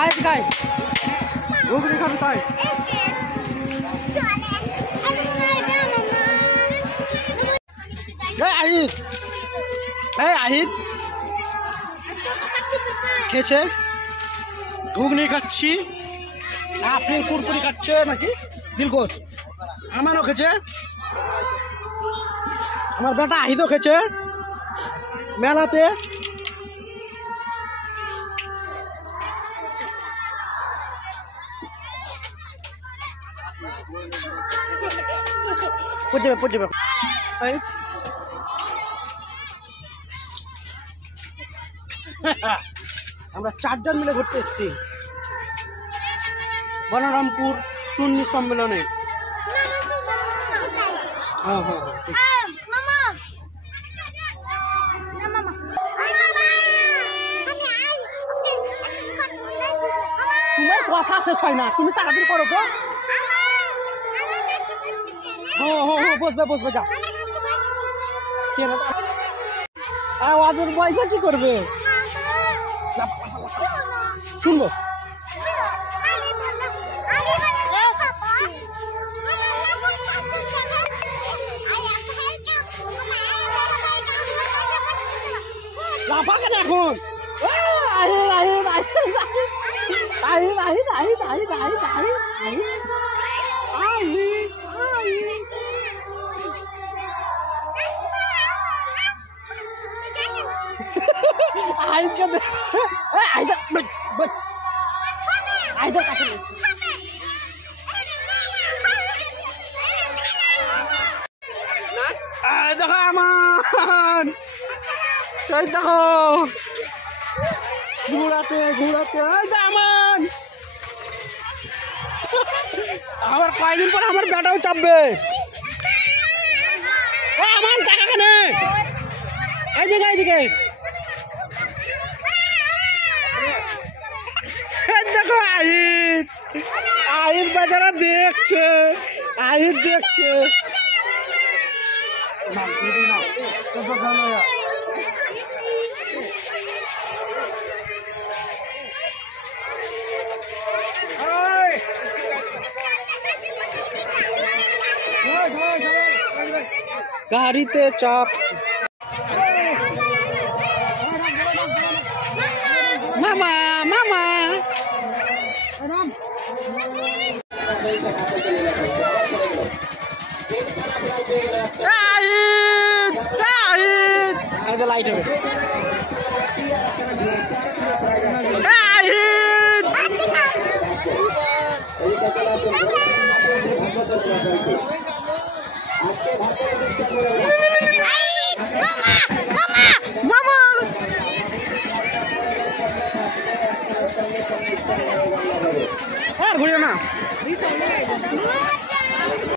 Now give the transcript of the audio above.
আয় গাই ঘুগনি খাবে তাই আহিদ আহিদ খেয়েছে ঘুগনি খাচ্ছি আপনি কুরকুরি খাচ্ছে নাকি দিলকোষ আমারও খেয়েছে আমার বেটা আহিদও খেয়েছে মেলাতে পড়ে যাবে আমরা 4 জন মিলে ঘুরতে এসেছি বনরামপুর সুন্নি সম্মেলনে। হ্যাঁ হ্যাঁ তোমার কথা শেষ হয় না, তুমি তাড়াতাড়ি করো তো। বসবে যা ওদের পয়সা কি করবে শুনবো এখন দেখো আমার দেখো ঘুরাতে আমার কয়েকদিন পর আমার বেটাও চাপবে আমার টাকা কেনে এইদিকে দেখো আহিদ বাজারা দেখছে গাড়িতে চাপ মামা লাইট হবে ঘুরিও না।